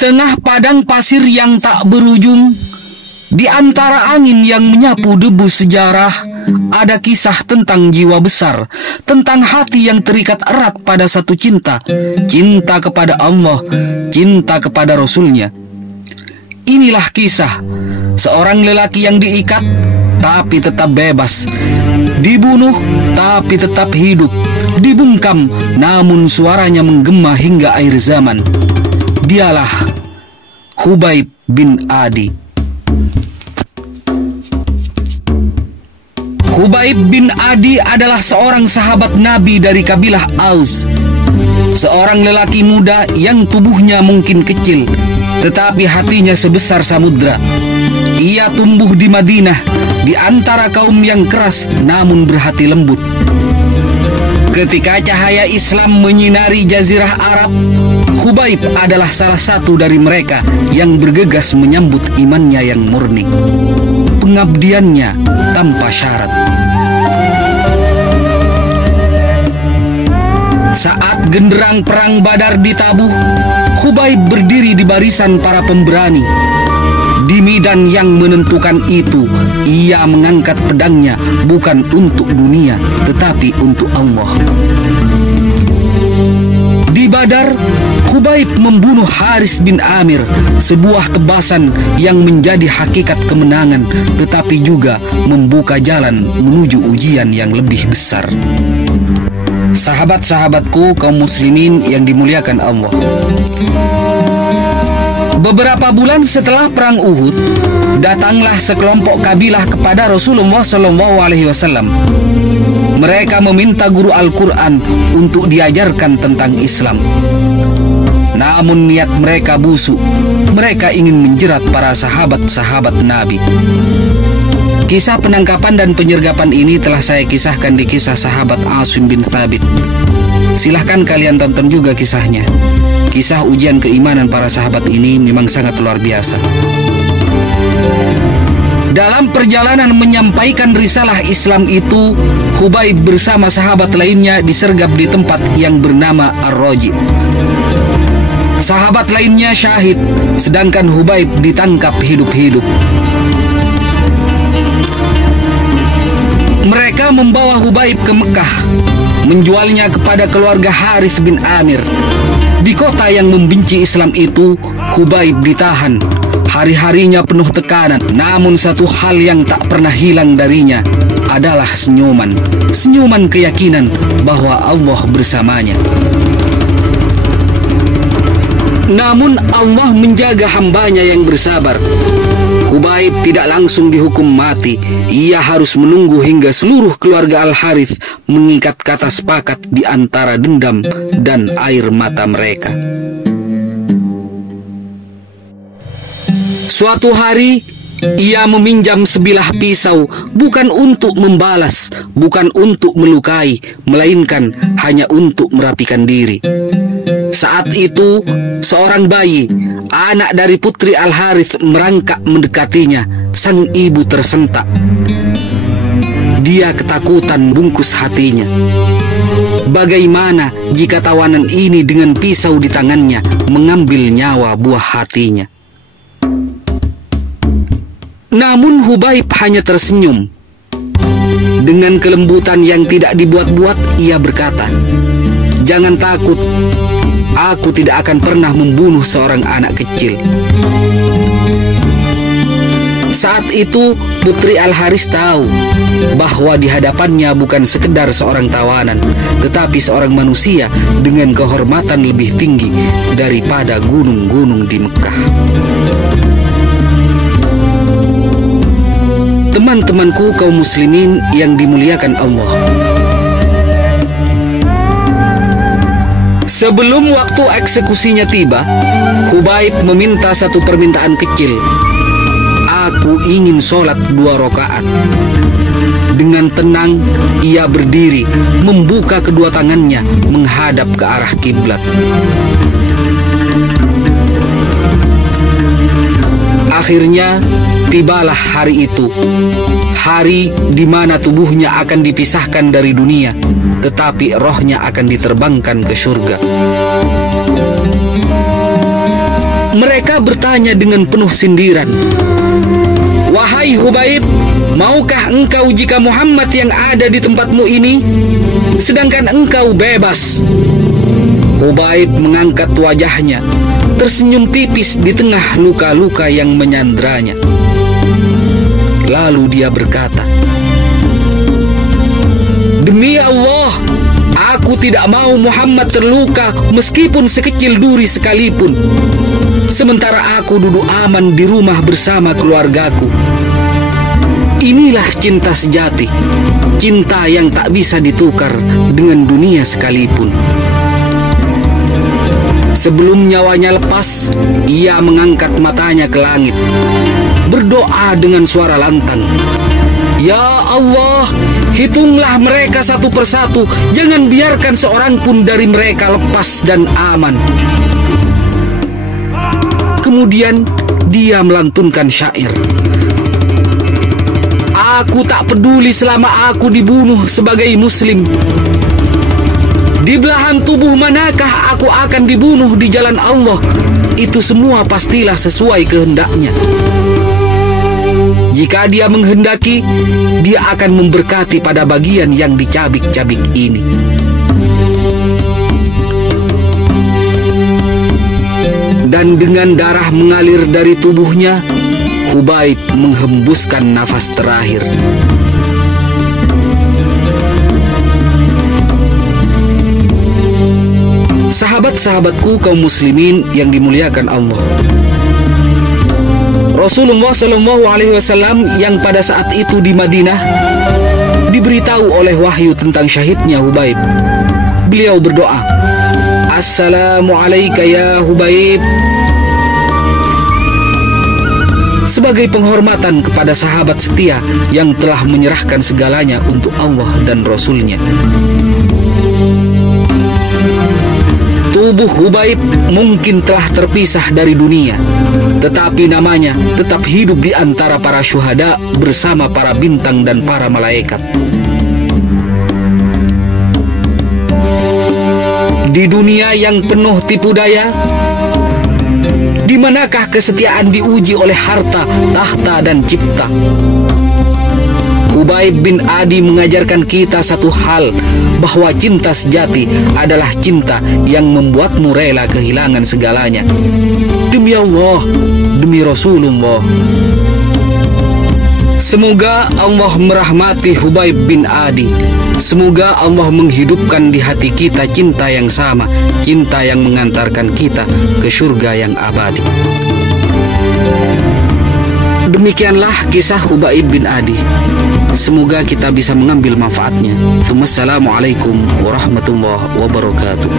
tengah padang pasir yang tak berujung, di antara angin yang menyapu debu sejarah, ada kisah tentang jiwa besar, tentang hati yang terikat erat pada satu cinta, cinta kepada Allah, cinta kepada Rasul-Nya. Inilah kisah seorang lelaki yang diikat tapi tetap bebas, dibunuh tapi tetap hidup, dibungkam namun suaranya menggema hingga akhir zaman. Dialah Khubayb bin Adi. Khubayb bin Adi adalah seorang sahabat Nabi dari kabilah Aus. Seorang lelaki muda yang tubuhnya mungkin kecil, tetapi hatinya sebesar samudra. Ia tumbuh di Madinah, di antara kaum yang keras namun berhati lembut. Ketika cahaya Islam menyinari jazirah Arab, Khubayb adalah salah satu dari mereka yang bergegas menyambut imannya yang murni, pengabdiannya tanpa syarat. Saat genderang perang Badar ditabuh, Khubayb berdiri di barisan para pemberani. Di medan yang menentukan itu, ia mengangkat pedangnya bukan untuk dunia, tetapi untuk Allah. Di Badar, Khubayb membunuh Haris bin Amir, sebuah tebasan yang menjadi hakikat kemenangan, tetapi juga membuka jalan menuju ujian yang lebih besar. Sahabat-sahabatku kaum muslimin yang dimuliakan Allah, beberapa bulan setelah perang Uhud, datanglah sekelompok kabilah kepada Rasulullah SAW. Mereka meminta guru Al-Quran untuk diajarkan tentang Islam. Namun niat mereka busuk. Mereka ingin menjerat para sahabat-sahabat Nabi. Kisah penangkapan dan penyergapan ini telah saya kisahkan di kisah sahabat Asim bin Thabit. Silahkan kalian tonton juga kisahnya. Kisah ujian keimanan para sahabat ini memang sangat luar biasa. Dalam perjalanan menyampaikan risalah Islam itu, Khubayb bersama sahabat lainnya disergap di tempat yang bernama Ar-Raji. Sahabat lainnya syahid, sedangkan Khubayb ditangkap hidup-hidup. Mereka membawa Khubayb ke Mekah, menjualnya kepada keluarga Harith bin Amir. Di kota yang membenci Islam itu, Khubayb ditahan. Hari-harinya penuh tekanan, namun satu hal yang tak pernah hilang darinya adalah senyuman. Senyuman keyakinan bahwa Allah bersamanya. Namun Allah menjaga hambanya yang bersabar. Khubayb tidak langsung dihukum mati. Ia harus menunggu hingga seluruh keluarga Al-Harith mengikat kata sepakat di antara dendam dan air mata mereka. Suatu hari, ia meminjam sebilah pisau bukan untuk membalas, bukan untuk melukai, melainkan hanya untuk merapikan diri. Saat itu, seorang bayi, anak dari putri Al-Harith, merangkak mendekatinya. Sang ibu tersentak. Dia ketakutan bungkus hatinya. Bagaimana jika tawanan ini dengan pisau di tangannya mengambil nyawa buah hatinya? Namun Khubayb hanya tersenyum. Dengan kelembutan yang tidak dibuat-buat, ia berkata, "Jangan takut, aku tidak akan pernah membunuh seorang anak kecil." Saat itu putri Al-Haris tahu bahwa di hadapannya bukan sekedar seorang tawanan, tetapi seorang manusia dengan kehormatan lebih tinggi daripada gunung-gunung di Mekah. Teman-temanku kaum muslimin yang dimuliakan Allah, sebelum waktu eksekusinya tiba, Khubayb meminta satu permintaan kecil. "Aku ingin sholat 2 rakaat." Dengan tenang, ia berdiri, membuka kedua tangannya menghadap ke arah kiblat. Akhirnya, tibalah hari itu. Hari di mana tubuhnya akan dipisahkan dari dunia, tetapi rohnya akan diterbangkan ke surga. Mereka bertanya dengan penuh sindiran, "Wahai Hubaib, maukah engkau jika Muhammad yang ada di tempatmu ini, sedangkan engkau bebas?" Hubaib mengangkat wajahnya, tersenyum tipis di tengah luka-luka yang menyandranya. Lalu dia berkata, "Demi Allah, aku tidak mau Muhammad terluka meskipun sekecil duri sekalipun, sementara aku duduk aman di rumah bersama keluargaku." Inilah cinta sejati, cinta yang tak bisa ditukar dengan dunia sekalipun. Sebelum nyawanya lepas, ia mengangkat matanya ke langit, berdoa dengan suara lantang, "Ya Allah, hitunglah mereka satu persatu, jangan biarkan seorang pun dari mereka lepas dan aman." Kemudian dia melantunkan syair, "Aku tak peduli selama aku dibunuh sebagai muslim. Di belahan tubuh manakah aku akan dibunuh di jalan Allah, itu semua pastilah sesuai kehendaknya. Jika dia menghendaki, dia akan memberkati pada bagian yang dicabik-cabik ini." Dan dengan darah mengalir dari tubuhnya, Hubaib menghembuskan nafas terakhir. Sahabat-sahabatku kaum muslimin yang dimuliakan Allah, Rasulullah SAW yang pada saat itu di Madinah diberitahu oleh wahyu tentang syahidnya Hubaib. Beliau berdoa, "Assalamualaikum ya Hubaib," sebagai penghormatan kepada sahabat setia yang telah menyerahkan segalanya untuk Allah dan Rasul-Nya. Tubuh Hubaib mungkin telah terpisah dari dunia, tetapi namanya tetap hidup di antara para syuhada bersama para bintang dan para malaikat. Di dunia yang penuh tipu daya, di manakah kesetiaan diuji oleh harta, tahta, dan cipta? Hubaib bin Adi mengajarkan kita satu hal, bahwa cinta sejati adalah cinta yang membuatmu rela kehilangan segalanya demi Allah, demi Rasulullah. Semoga Allah merahmati Hubaib bin Adi. Semoga Allah menghidupkan di hati kita cinta yang sama, cinta yang mengantarkan kita ke surga yang abadi. Demikianlah kisah Hubaib bin Adi. Semoga kita bisa mengambil manfaatnya. Wassalamualaikum warahmatullahi wabarakatuh.